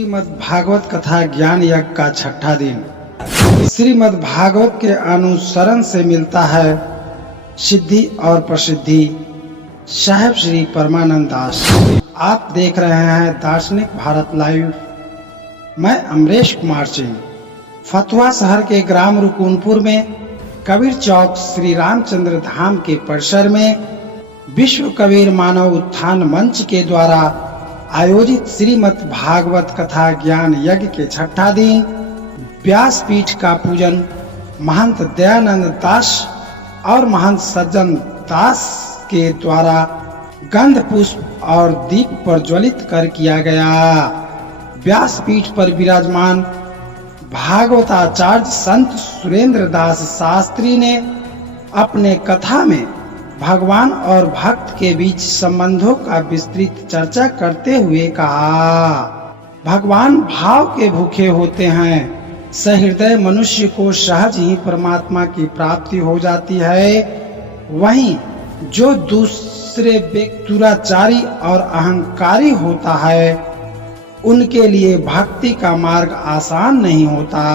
श्रीमद् भागवत कथा ज्ञान यज्ञ का छठा दिन। श्रीमद् भागवत के अनुसरण से मिलता है सिद्धि और प्रसिद्धि। साहेब श्री परमानंद दास। आप देख रहे हैं दार्शनिक भारत लाइव। मैं अमरेश कुमार सिंह। फतुहा शहर के ग्राम रुकुनपुर में कबीर चौक श्री रामचंद्र धाम के परिसर में विश्व कबीर मानव उत्थान मंच के द्वारा आयोजित श्रीमद् भागवत कथा ज्ञान यज्ञ के छठा दिन व्यासपीठ का पूजन महंत दयानंद दास और महंत सज्जन दास के द्वारा गंध पुष्प और दीप प्रज्वलित कर किया गया। व्यासपीठ पर विराजमान भागवताचार्य संत सुरेंद्र दास शास्त्री ने अपने कथा में भगवान और भक्त के बीच संबंधों का विस्तृत चर्चा करते हुए कहा, भगवान भाव के भूखे होते हैं। सहृदय मनुष्य को सहज ही परमात्मा की प्राप्ति हो जाती है। वहीं जो दूसरे दुराचारी और अहंकारी होता है उनके लिए भक्ति का मार्ग आसान नहीं होता।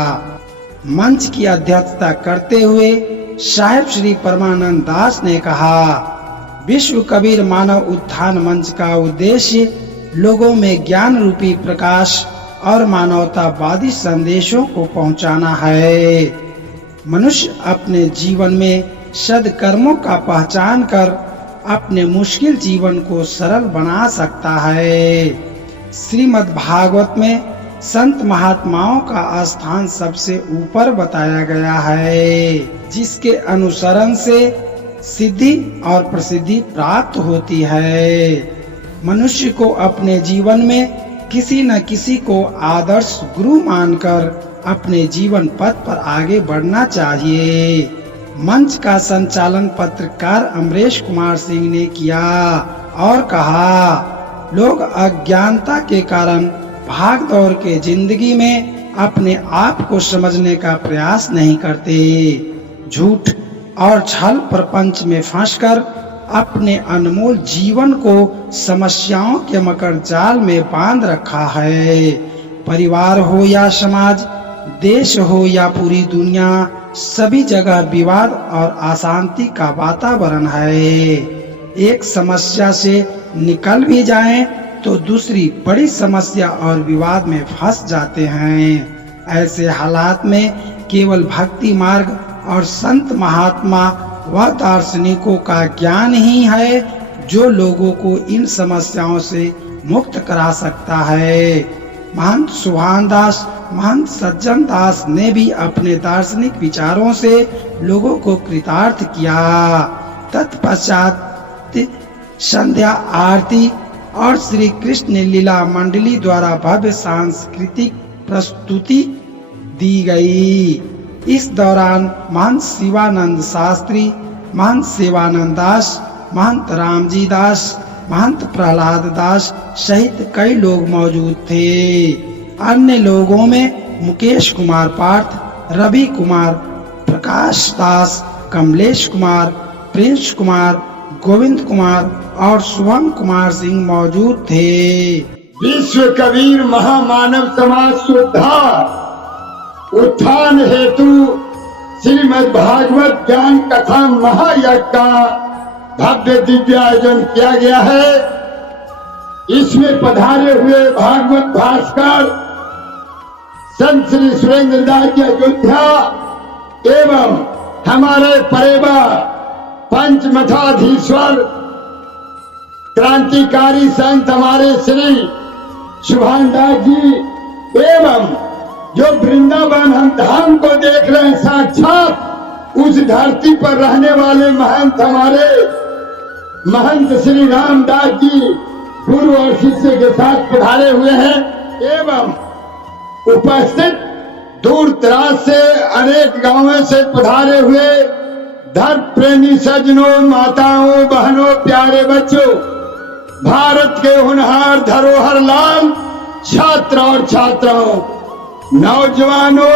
मंच की अध्यक्षता करते हुए साहेब श्री परमानंद दास ने कहा, विश्व कबीर मानव उत्थान मंच का उद्देश्य लोगों में ज्ञान रूपी प्रकाश और मानवतावादी संदेशों को पहुंचाना है। मनुष्य अपने जीवन में सद्कर्मों का पहचान कर अपने मुश्किल जीवन को सरल बना सकता है। श्रीमद् भागवत में संत महात्माओं का स्थान सबसे ऊपर बताया गया है, जिसके अनुसरण से सिद्धि और प्रसिद्धि प्राप्त होती है। मनुष्य को अपने जीवन में किसी न किसी को आदर्श गुरु मानकर अपने जीवन पथ पर आगे बढ़ना चाहिए। मंच का संचालन पत्रकार अमरेश कुमार सिंह ने किया और कहा, लोग अज्ञानता के कारण भाग दौड़ के जिंदगी में अपने आप को समझने का प्रयास नहीं करते। झूठ और छल प्रपंच में फंसकर अपने अनमोल जीवन को समस्याओं के मकर जाल में बांध रखा है। परिवार हो या समाज, देश हो या पूरी दुनिया, सभी जगह विवाद और अशांति का वातावरण है। एक समस्या से निकल भी जाएं तो दूसरी बड़ी समस्या और विवाद में फंस जाते हैं। ऐसे हालात में केवल भक्ति मार्ग और संत महात्मा व दार्शनिकों का ज्ञान ही है जो लोगों को इन समस्याओं से मुक्त करा सकता है। महंत सुभान दास, महंत सज्जन दास ने भी अपने दार्शनिक विचारों से लोगों को कृतार्थ किया। तत्पश्चात संध्या आरती और श्री कृष्ण लीला मंडली द्वारा भव्य सांस्कृतिक प्रस्तुति दी गई। इस दौरान महंत शिवानंद शास्त्री, महंत शिवानंद दास, महंत रामजी दास, महंत प्रहलाद दास सहित कई लोग मौजूद थे। अन्य लोगों में मुकेश कुमार पार्थ, रवि कुमार, प्रकाश दास, कमलेश कुमार, प्रिंस कुमार, गोविंद कुमार और शुभम कुमार सिंह मौजूद थे। विश्व कबीर महामानव समाज सुधार उत्थान हेतु श्रीमद् भागवत ज्ञान कथा महायज्ञ का भव्य दिव्य आयोजन किया गया है। इसमें पधारे हुए भागवत भास्कर संत श्री सुरेंद्र दास जी अयोध्या एवं हमारे परेवा पंचमठाधीश्वर क्रांतिकारी संत हमारे श्री सुभान दास जी एवं जो वृंदावन हम धाम को देख रहे हैं, साक्षात उस धरती पर रहने वाले महंत हमारे महंत श्री रामदास जी गुरु और शिष्य के साथ पधारे हुए हैं एवं उपस्थित दूर दराज से अनेक गांवों से पधारे हुए धर्म प्रेमी सज्जनों, माताओं, बहनों, प्यारे बच्चों, भारत के होनहार धरोहर लाल छात्र और छात्राओं, नौजवानों,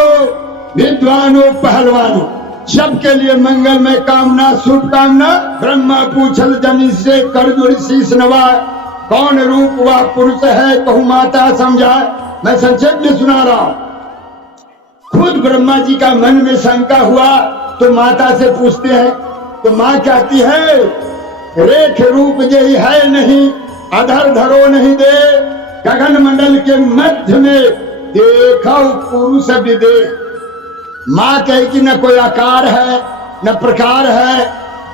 विद्वानों, पहलवानों, सबके लिए मंगलमय कामना, शुभकामना। ब्रह्मा पूछल जनी से कर जोड़ी शीश नवाए, कौन रूप वह पुरुष है कहूँ माता समझाए। मैं संक्षेप में सुना रहा हूं। खुद ब्रह्मा जी का मन में शंका हुआ तो माता से पूछते हैं, तो माँ कहती है रेख रूप यही है नहीं, अधर धरो नहीं दे, गगन मंडल के मध्य में देखा पुरुष विदेह। माँ कहे कि न कोई आकार है, न प्रकार है,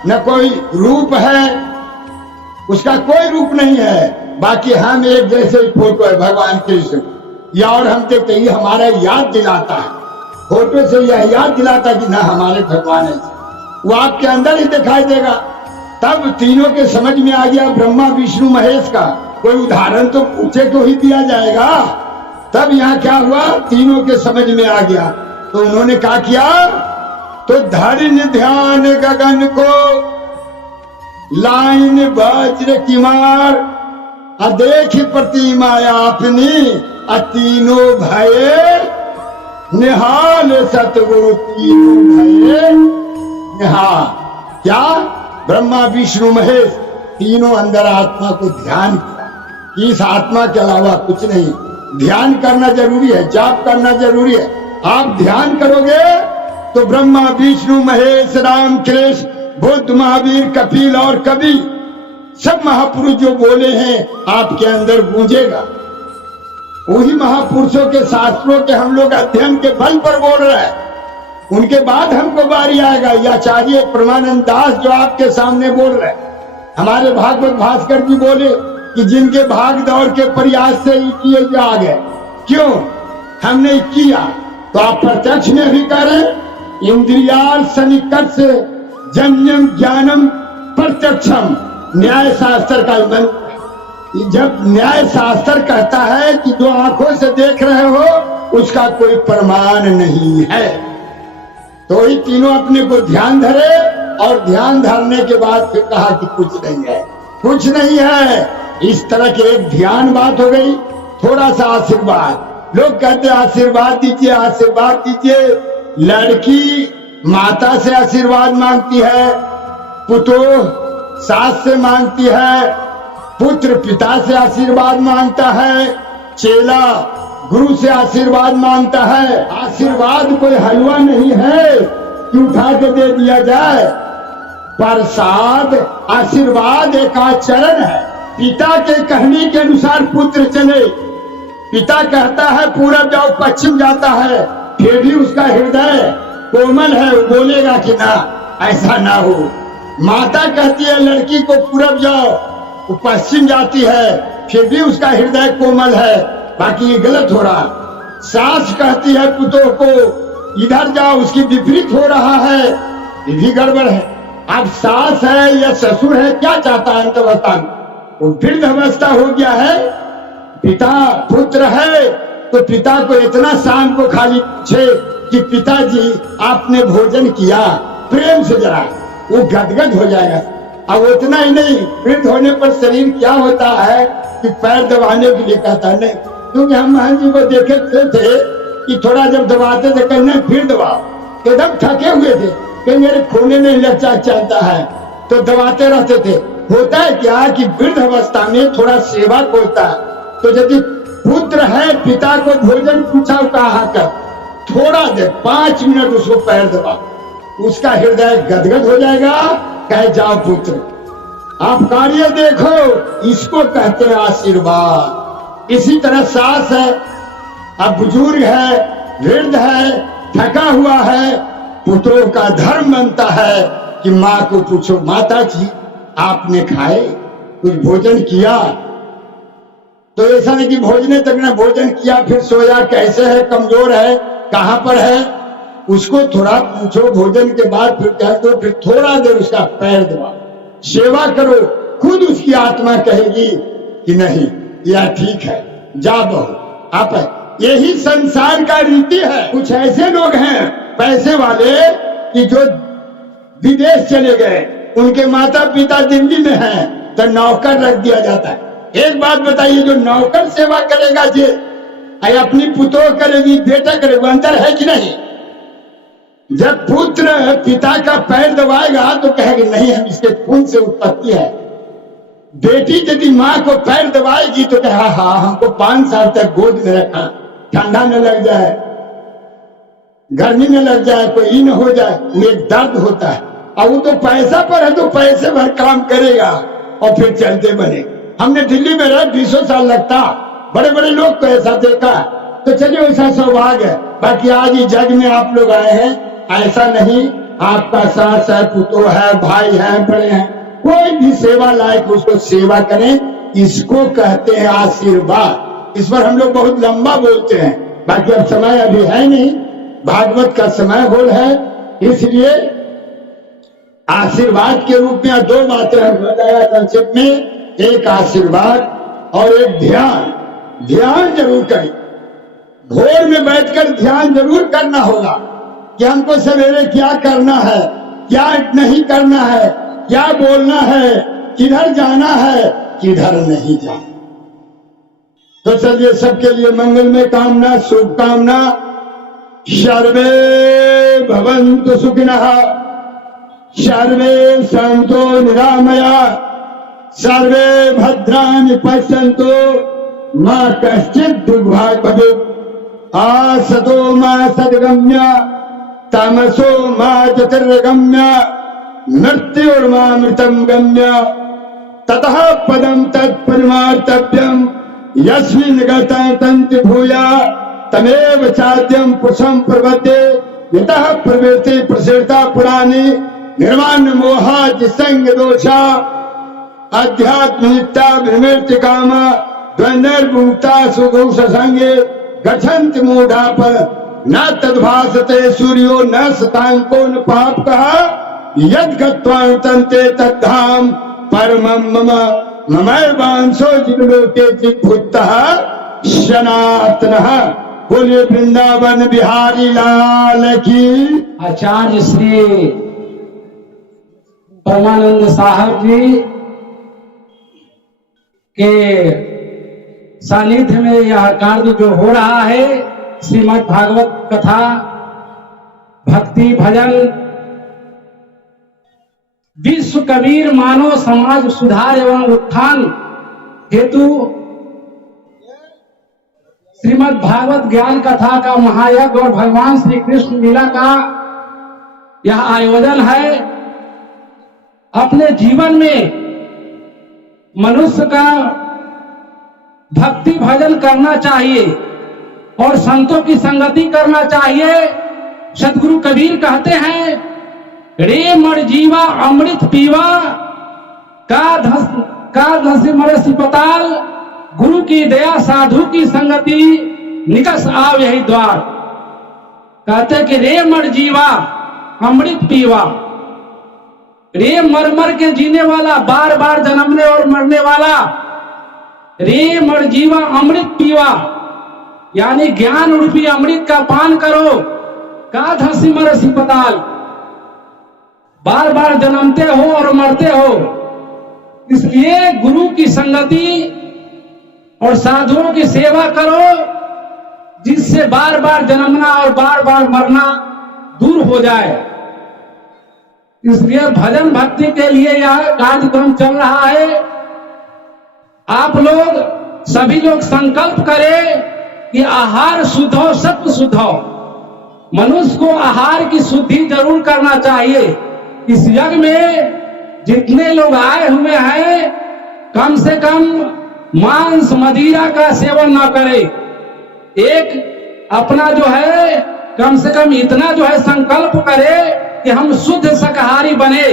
न कोई रूप है, उसका कोई रूप नहीं है। बाकी हम एक जैसे फोटो है भगवान कृष्ण, या और हम देखते ही हमारा याद दिलाता है, फोटो से यह याद दिलाता है कि ना हमारे भगवान है, वो आपके अंदर ही दिखाई देगा। तब तीनों के समझ में आ गया ब्रह्मा विष्णु महेश का, कोई उदाहरण तो पूछे तो ही दिया जाएगा। तब यहाँ क्या हुआ, तीनों के समझ में आ गया। तो उन्होंने क्या किया, तो धरिन ध्यान गगन को लाइन वज्र किमार, अदेख प्रतिमा अपनी तीनों भये निहाल सतगुरु, तीनों भये निहाल। क्या, ब्रह्मा विष्णु महेश तीनों अंदर आत्मा को ध्यान किया। इस आत्मा के अलावा कुछ नहीं। ध्यान करना जरूरी है, जाप करना जरूरी है। आप ध्यान करोगे तो ब्रह्मा विष्णु महेश राम कृष्ण बुद्ध महावीर कपिल और कबीर सब महापुरुष जो बोले हैं आपके अंदर गूंजेगा। वही महापुरुषों के शास्त्रों के हम लोग अध्ययन के बल पर बोल रहे हैं। उनके बाद हमको बारी आएगा। ये आचार्य परमानंद दास जो आपके सामने बोल रहे हैं, हमारे भागवत भास्कर जी बोले कि जिनके भाग दौड़ के प्रयास से किए जो आ गए, क्यों हमने किया, तो आप प्रत्यक्ष में भी करें। इंद्रियार सन्निकट से जन्यम ज्ञानम प्रत्यक्षम, न्याय शास्त्र का मंत्र। जब न्याय शास्त्र कहता है कि जो आंखों से देख रहे हो उसका कोई प्रमाण नहीं है, तो ये तीनों अपने को ध्यान धरे। और ध्यान धरने के बाद फिर कहा कि कुछ नहीं है, कुछ नहीं है। इस तरह के एक ध्यान बात हो गई। थोड़ा सा आशीर्वाद, लोग कहते आशीर्वाद दीजिए, आशीर्वाद दीजिए। लड़की माता से आशीर्वाद मांगती है, पुतोह सास से मांगती है, पुत्र पिता से आशीर्वाद मांगता है, चेला गुरु से आशीर्वाद मांगता है। आशीर्वाद कोई हलवा नहीं है कि उठा के दे दिया जाए। प्रसाद आशीर्वाद एक आचरण है। पिता के कहने के अनुसार पुत्र चले। पिता कहता है पूरब जाओ, पश्चिम जाता है, फिर भी उसका हृदय कोमल है, वो बोलेगा कि ना ऐसा ना हो। माता कहती है लड़की को पूरब जाओ, वो पश्चिम जाती है, फिर भी उसका हृदय कोमल है, बाकी ये गलत हो रहा। सास कहती है पुतोह को इधर जाओ, उसकी विपरीत हो रहा है, ये भी गड़बड़ है। अब सास है या ससुर है, क्या चाहता है अंतवस्था में, वो वृद्ध अवस्था हो गया है। पिता पुत्र है तो पिता को इतना शाम को खाली पूछे कि पिताजी आपने भोजन किया, प्रेम से जरा, वो गदगद हो जाएगा। अब उतना ही नहीं, वृद्ध होने पर शरीर क्या होता है कि पैर दबाने के लिए कहता है नहीं, क्योंकि हम महंत जी को देखे थे कि थोड़ा जब दबाते थे कहने फिर दबाओ, एकदम थके हुए थे कि मेरे खोने नहीं लचक चलता है, तो दबाते रहते थे। होता है क्या कि वृद्ध अवस्था में थोड़ा सेवा होता है, तो यदि पुत्र है पिता को भोजन पूछा, कहा कर थोड़ा दे 5 मिनट उसको पैर दबा, उसका हृदय गदगद हो जाएगा। कहे जाओ पुत्र आप कार्य देखो, इसको कहते हैं आशीर्वाद। इसी तरह सास है, अब बुजुर्ग है, वृद्ध है, थका हुआ है, पुत्रों का धर्म बनता है कि माँ को पूछो माता जी आपने खाए, कुछ भोजन किया, तो ऐसा नहीं कि भोजने तक ना भोजन किया फिर सोया, कैसे है, कमजोर है, कहां पर है, उसको थोड़ा पूछो। भोजन के बाद फिर कह दो, फिर थोड़ा देर उसका पैर दबा, सेवा करो। खुद उसकी आत्मा कहेगी कि नहीं यह ठीक है, जा बहू आप है। यही संसार का रीति है। कुछ ऐसे लोग हैं पैसे वाले कि जो विदेश चले गए, उनके माता पिता दिल्ली में हैं, तो नौकर रख दिया जाता है। एक बात बताइए, जो नौकर सेवा करेगा जी, अपनी पुतोह करेगी, बेटा करेगा, अंदर है कि नहीं? जब पुत्र पिता का पैर दबाएगा तो कहेगा नहीं हम इसके खून से उत्पत्ति है, बेटी यदि माँ को पैर दबाएगी तो कहा हाँ हमको 5 साल तक गोद में रखा, ठंडा न लग जाए, गर्मी न लग जाए, कोई ई न हो जाए, वो एक दर्द होता है। और वो तो पैसा पर है तो पैसे भर काम करेगा और फिर चलते बने। हमने दिल्ली में रह 20 साल लगता, बड़े बड़े लोग को ऐसा देखा, तो चलिए ऐसा सौभाग्य है। बाकी आज ही जग में आप लोग आए हैं, ऐसा नहीं आपका सास है, पुतो है, भाई है, बड़े हैं, कोई भी सेवा लायक उसको सेवा करें, इसको कहते हैं आशीर्वाद। इस पर हम लोग बहुत लंबा बोलते हैं, बाकी अब समय अभी है नहीं, भागवत का समय होल है, इसलिए आशीर्वाद के रूप में 2 बातें हम बताया संक्षिप्त में, एक आशीर्वाद और एक ध्यान। ध्यान जरूर करें, भोर में बैठकर ध्यान जरूर करना होगा कि हमको सवेरे क्या करना है, क्या नहीं करना है, क्या बोलना है, किधर जाना है, किधर नहीं जाना। तो चलिए सबके लिए मंगल में कामना, शुभकामना। सर्वे भवन्तु सुखिनः, सर्वे सन्तु निरामया, सर्वे भद्राणि पश्यन्तु, मा कश्चित् दुर्भाग् भवेत्। आसतो मा सद्गम्य, तमसो मा ज्योतिर्गम्य, मृत्युर्मामृतं गम्य, ततः पदं तत्परिमार्तव्यं, यस्मिन् गता तन्ति भूया तमेव चाद्यं पुरुषं प्रपद्ये। यतः प्रवृत्ति प्रसृता पुराणी, निर्माण मोहादि संग दोषा, अध्यात्मिकता विमृत्ति काम, द्वंद्वमुक्ता सुदोष संगे, गच्छन्ति मूढ़ा पर न तद्भासते सूर्यो न शतांको न पाप कहा, यद गत्वा तन्ते तद्धाम परमं मम, ममैवांशो जीवलोके चिद्भूतः सनातनः। बोलिए वृंदावन बिहारी लाल की। आचार्य श्री परमानंद साहब जी के सानिध्य में यह कार्य जो हो रहा है, श्रीमद् भागवत कथा, भक्ति भजन, विश्व कबीर मानव समाज सुधार एवं उत्थान हेतु श्रीमद् भागवत ज्ञान कथा का महायज्ञ और भगवान श्री कृष्ण लीला का यह आयोजन है। अपने जीवन में मनुष्य का भक्ति भजन करना चाहिए और संतों की संगति करना चाहिए। सदगुरु कबीर कहते हैं, रे मर जीवा अमृत पीवा, का धस मर सिपताल, गुरु की दया साधु की संगति, निकस आव यही द्वार। कहते कि रे मर जीवा अमृत पीवा, रे मर मर के जीने वाला, बार बार जन्मने और मरने वाला, रे मर जीवा अमृत पीवा, यानी ज्ञान रूपी अमृत का पान करो। का धसी मर सिपताल, बार बार जन्मते हो और मरते हो, इसलिए गुरु की संगति और साधुओं की सेवा करो, जिससे बार बार जन्मना और बार बार मरना दूर हो जाए। इसलिए भजन भक्ति के लिए यह कार्यक्रम चल रहा है। आप लोग सभी लोग संकल्प करें कि आहार शुद्ध हो, सत्व शुद्ध हो। मनुष्य को आहार की शुद्धि जरूर करना चाहिए। इस यज्ञ में जितने लोग आए हुए हैं, कम से कम मांस मदिरा का सेवन ना करें। एक अपना जो है कम से कम इतना जो है संकल्प करे कि हम शुद्ध शाकाहारी बने।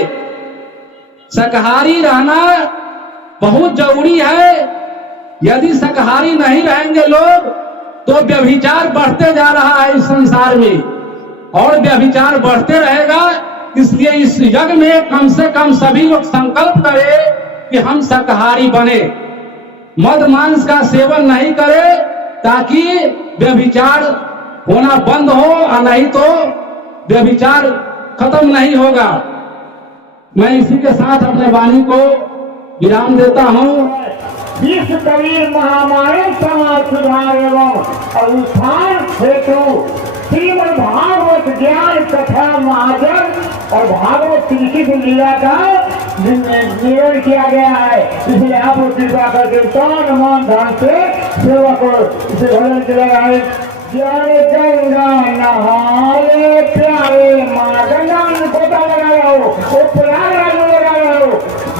शाकाहारी रहना बहुत जरूरी है। यदि शाकाहारी नहीं रहेंगे लोग तो व्यभिचार बढ़ते जा रहा है इस संसार में, और व्यभिचार बढ़ते रहेगा। इसलिए इस यज्ञ में कम से कम सभी लोग संकल्प करें कि हम शाकाहारी बने, मद मांस का सेवन नहीं करें, ताकि व्यभिचार होना बंद हो, और नहीं तो व्यभिचार खत्म नहीं होगा। मैं इसी के साथ अपने वाणी को विराम देता हूँ। विश्व कबीर महामारी समाज सुधार एवं उत्थान हेतु श्रीमद् भागवत ज्ञान कथा महाजन और भागवत श्री लीला का निवेदन किया गया है। इसलिए आप लोग कृपा करके तन मन धन से सेवा को इसे भजन चला रहा है। जल गंगा नहाले प्यारे माँ गंगा गोता लगा रहा हो, वो प्रयागराज में लगा रहा हो।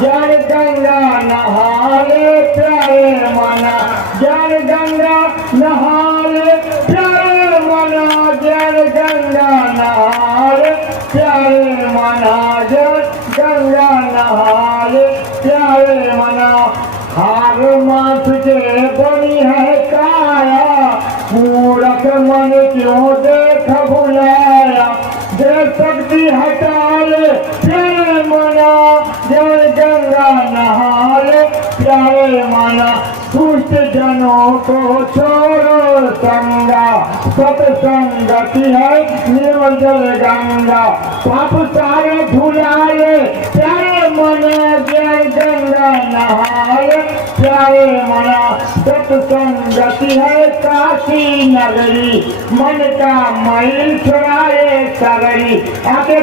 जल गंगा नहाले प्यारे मना, जल गंगा नहाले प्यारे मना, जल गंगा नहाले प्यारे मना, जल गंगा नहाले प्यारे मना। हार माथ के बनी है काया, मूरख मन क्यों देख बुलाया। जय शक्ति हटा ले प्यारे मना, जय गंगा नहा ले प्यारे मना। दुष्ट जनों को छोड़ो संगा, सत्संगति है निर्मल गंगा। पाप सारे भुला ले प्यारे मना, जय गंगा नहा ले प्यारे मना। सत्संगति है काशी नगरी, मन का मैल छुड़ाए सगरी। आके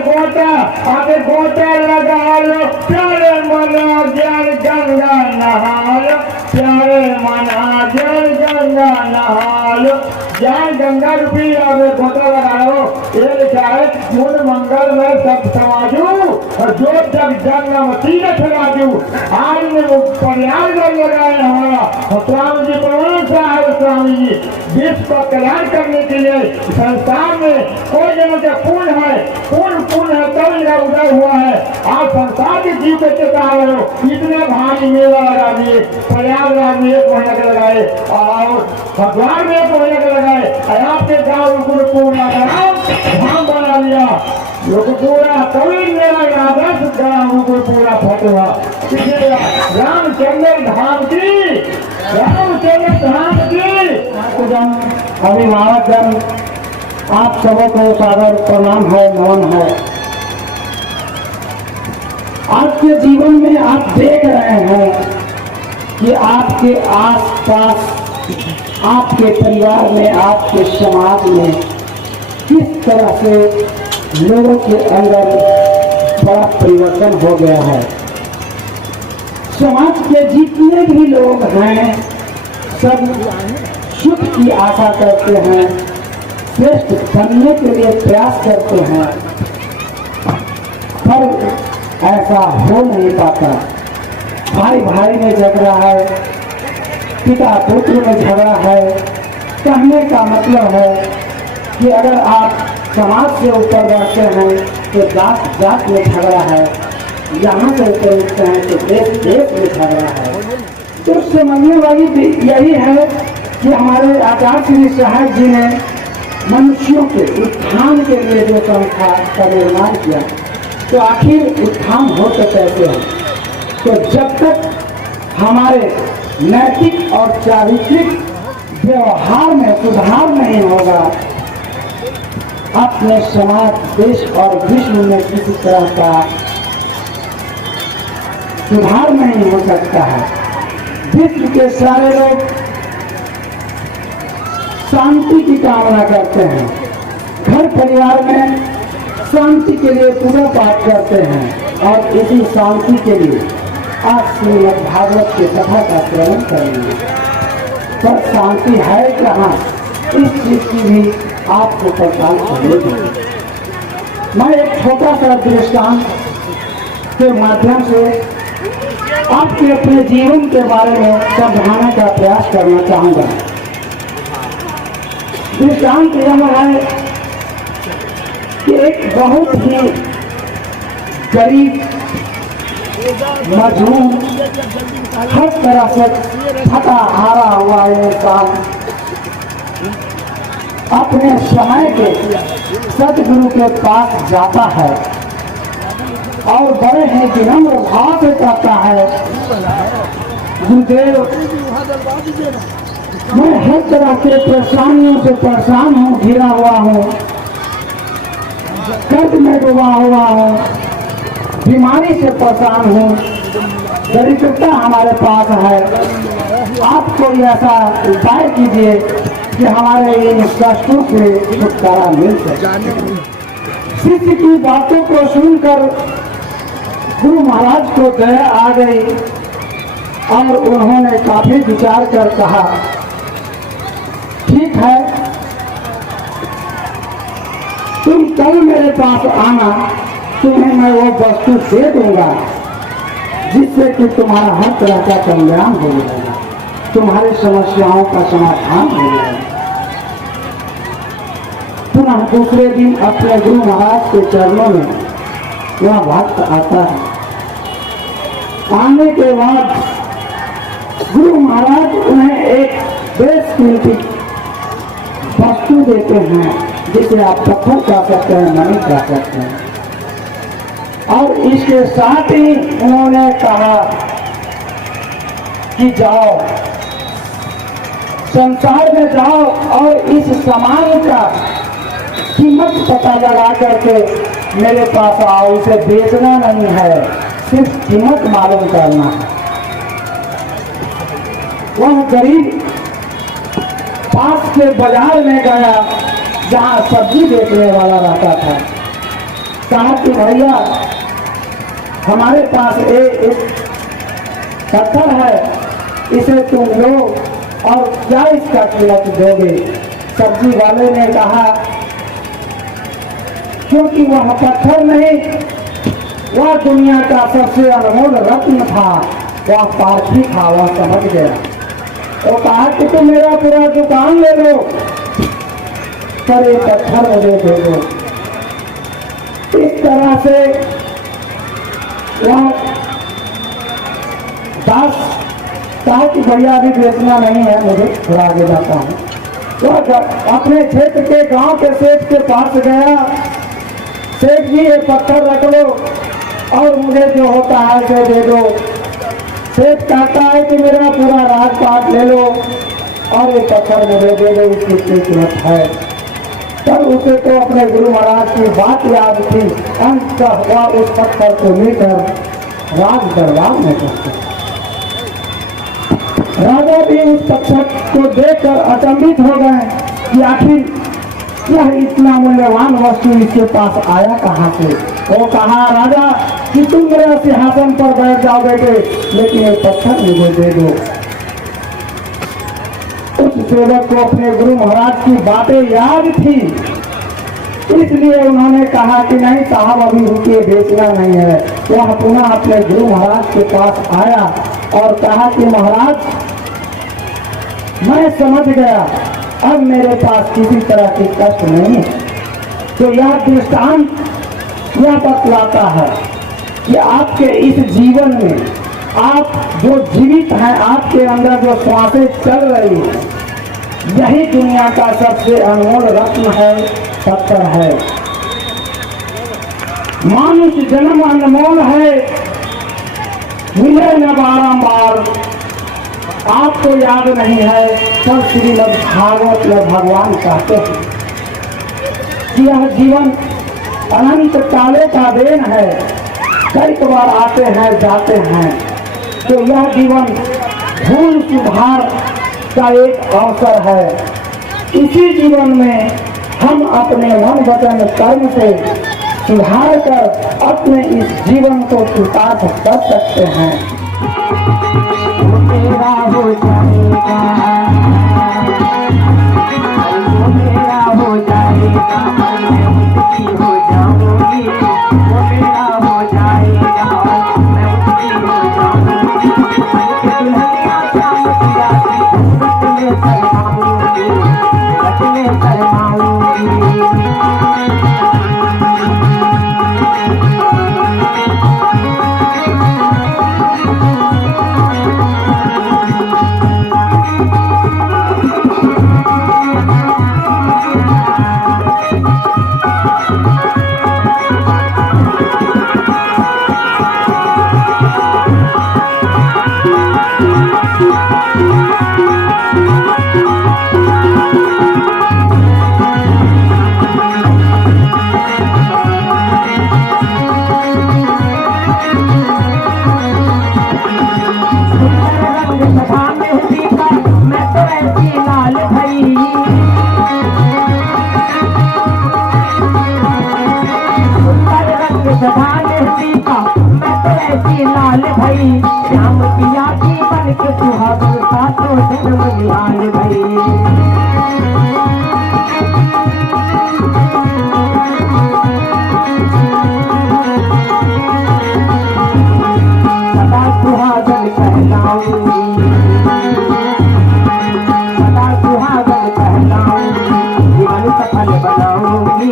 गोता लगा लो प्यारे मना, जय गंगा नहा लो प्यारे मना, जय गंगा नहा लो। जय गंगा रूपी अब गोता लगा लो। ये लिखा है मूल मंगल में सब समाजू और जो जग जन्म तीरथ राजू। आज ने प्रयागराज लगाए हमारा स्वामी जी प्रवण साहब स्वामी जी विश्व का कल्याण करने के लिए संसार में कोई जन का पुण्य है, पुण्य है तब इनका उदय हुआ है। आप संसार के जीव को चेता रहे हो। इतने भारी मेला लगा दिए, प्रयागराज में 1 महीना के लगाए और हरिद्वार में 1 महीना के लगाए। आपके गाँव गुरुकुल धाम बना लिया। पूरा कवि मेरा आदर्श ग्राम को पूरा फतवा। रामचंद्र धाम की, रामचंद्र धाम की अभिभावक जन, आप सबों को सादर प्रणाम है, नमन है। आज के जीवन में आप देख रहे हैं कि आपके आसपास, आपके परिवार में, आपके समाज में किस तरह से लोगों के अंदर बड़ा परिवर्तन हो गया है। समाज के जितने भी लोग हैं सब सुख की आशा करते हैं, श्रेष्ठ बनने के लिए प्रयास करते हैं, पर ऐसा हो नहीं पाता। भाई भाई में झगड़ा है, पिता पुत्र में झगड़ा है। कहने का मतलब है कि अगर आप समाज से ऊपर बढ़ते हैं तो जात जात में झगड़ा है, यहाँ से ऊपर उठते हैं तो देश देश में झगड़ा है। तो समझने वाली यही है कि हमारे आचार्य श्री साहब जी ने मनुष्यों के उत्थान के लिए जो संस्था का निर्माण किया, तो आखिर उत्थान हो तो कैसे है। तो जब तक हमारे नैतिक और चारित्रिक व्यवहार में सुधार नहीं होगा, अपने समाज, देश और विश्व में किसी तरह का सुधार नहीं हो सकता है। विश्व के सारे लोग शांति की कामना करते हैं, घर परिवार में शांति के लिए पूजा पाठ करते हैं और इसी शांति के लिए आज श्रीमद् भागवत के कथा का श्रवण करेंगे। पर शांति है कहाँ, इस चीज की भी आपको पहचान करनी है। मैं एक छोटा सा दृष्टांत के माध्यम से आपके अपने जीवन के बारे में समझाने का प्रयास करना चाहूंगा। दृष्टांत यह है कि एक बहुत ही गरीब, मजबूर, हर तरह से थका हारा हुआ इंसान अपने समय के सदगुरु के पास जाता है और बड़े ही विनम्र भाव से कहता है, गुरुदेव, मैं हर तरह के परेशानियों से परेशान हूँ, घिरा हुआ हूँ, कर्ज में डूबा हुआ हूँ, बीमारी से परेशान हूँ, दरिद्रता हमारे पास है। आप कोई ऐसा उपाय कीजिए कि हमारे इन कष्टों से छुटकारा मिल सके। शिष्य की बातों को सुनकर गुरु महाराज को दया आ गई और उन्होंने काफी विचार कर कहा, ठीक है, तुम कल मेरे पास आना, तुम्हें मैं वो वस्तु दे दूंगा जिससे कि तुम्हारा हर तरह का कल्याण हो जाएगा, तुम्हारी समस्याओं का समाधान हो जाएगा। पुनः दूसरे दिन अपने गुरु महाराज के चरणों में वह भक्त आता है। आने के बाद गुरु महाराज उन्हें एक बेशकीमती वस्तु देते हैं जिसे आप पत्थर कह सकते हैं, मणि कह सकते हैं, और इसके साथ ही उन्होंने कहा कि जाओ संसार में जाओ और इस सामान का कीमत पता लगा करके मेरे पास आओ, इसे बेचना नहीं है, सिर्फ कीमत मालूम करना है। वह गरीब पास के बाजार में गया जहाँ सब्जी बेचने वाला रहता था। कहा कि भैया हमारे पास एक पत्थर है, इसे तुम लो और क्या इसका कीमत दोगे? सब्जी वाले ने कहा क्योंकि वह पत्थर नहीं, वह दुनिया का सबसे अनमोल रत्न था, वह पार्थी था, वह समझ गया। वो कहा कि तुम मेरा पूरा दुकान ले लो, पर ये पत्थर मुझे दे दो। इस तरह से वह दास कहा कि भैया अभी बेचना नहीं है, मुझे थोड़ा आगे जाता हूँ। वह अपने क्षेत्र के गांव के सेठ के पास गया, सेठ जी ये पत्थर रख लो और मुझे जो होता है उसे दे दो। सेठ कहता है कि मेरा पूरा राजपाट ले लो और ये पत्थर मुझे दे दो, इसकी कीमत है। तब उसे तो अपने गुरु महाराज की बात याद थी, अंत वह उस पत्थर को लेकर राज दरबार में पहुंचा। राजा भी उस पत्थर को देखकर अचंभित हो गए कि आखिर यह इतना मूल्यवान वस्तु इसके पास आया कहाँ से। वो कहा राजा कि तुम मेरे सिंहासन पर बैठ जाओ बेटे, लेकिन ये पत्थर मुझे दे दो। उस सेवक को अपने गुरु महाराज की बातें याद थी, इसलिए उन्होंने कहा कि नहीं साहब अभी रुकिए, बेचना नहीं है। वह पुनः अपने गुरु महाराज के पास आया और कहा कि महाराज मैं समझ गया, अब मेरे पास किसी तरह की कष्ट नहीं है। तो यह दृष्टांत यह बतलाता है कि आपके इस जीवन में आप जो जीवित हैं, आपके अंदर जो श्वासें चल रही हैं, यही दुनिया का सबसे अनमोल रत्न है, पत्थर है। मानुष जन्म अनमोल है, मिले न बारंबार। आपको याद नहीं है, पर श्रीमद् भागवत में भगवान कहते हैं कि यह जीवन अनंत काले का देन है, कई बार आते हैं जाते हैं। तो यह जीवन भूल सुधार का एक अवसर है। इसी जीवन में हम अपने मन वचन कर्म से सुधार कर अपने इस जीवन को कृतार्थ कर सकते हैं। मेरा हो जाएगा, मेरा हो जाएगा, मैं उसकी हो जाऊंगी। वो मेरा हो जाएगा, मैं उसकी हो जाऊंगी। दुल्हनिया शाम किया उसमें शर्माऊंगी, उसमें शर्माऊंगी। निहाल भई श्याम पिया की बन के सुहागन सातों जन्म निहाल भई सदा सुहागन कहलाऊंगी सदा सुहागन कहलाऊंगी जीवन सफल बनाऊंगी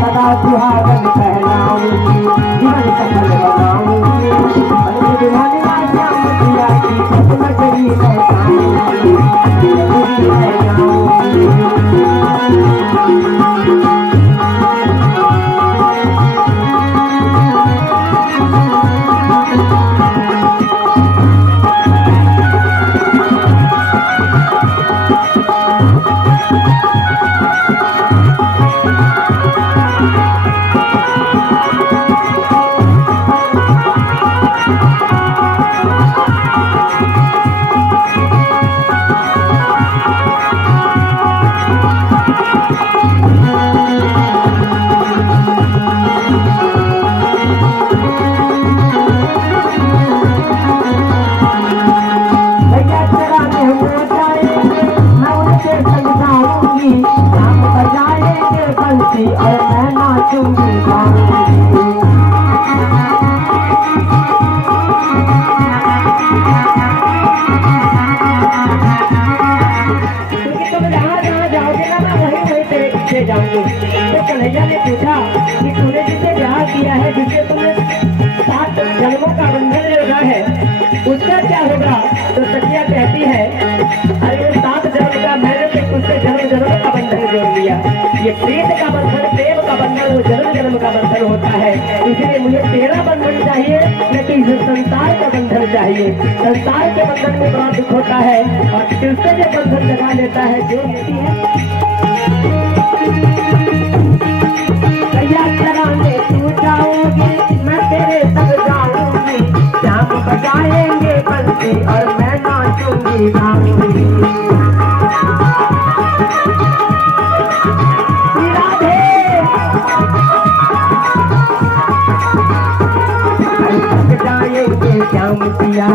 सदा सुहागन कहलाऊंगी जीवन सफल बनाऊंगी बन दुल्हन श्याम पिया की सपन करी पहचाऊंगी और मैं नाचूंगी गाऊंगी क्योंकि तुम जहाँ जहाँ जाओगे ना मैं वहीं वहीं तेरे पीछे जाऊंगी। तो कन्हैया ने पूछा कि तूने जिसे ब्याह किया है जिससे तुमने 7 जन्मों का बंधन जोड़ा है उसका क्या होगा? तो सखिया कहती है अरे 7 जन्म का मैंने तो उससे जन्म जन्म का बंधन जोड़ लिया। ये प्रीत का बंधन प्रेम का बंधन वो जन्म जन्म का बंधन होता है। इसलिए मुझे तेरा बंधन चाहिए लेकिन संसार का बंधन चाहिए। संसार के बंधन में बड़ा दुख होता है और तुझसे जो बंधन लगा लेता है जो होती है कन्या कराने तू जाऊंगी मैं तेरे संग जाऊंगी श्याम बजाएंगे बंसी और मैं नाचूंगी गाऊंगी जाएंगे श्याम पिया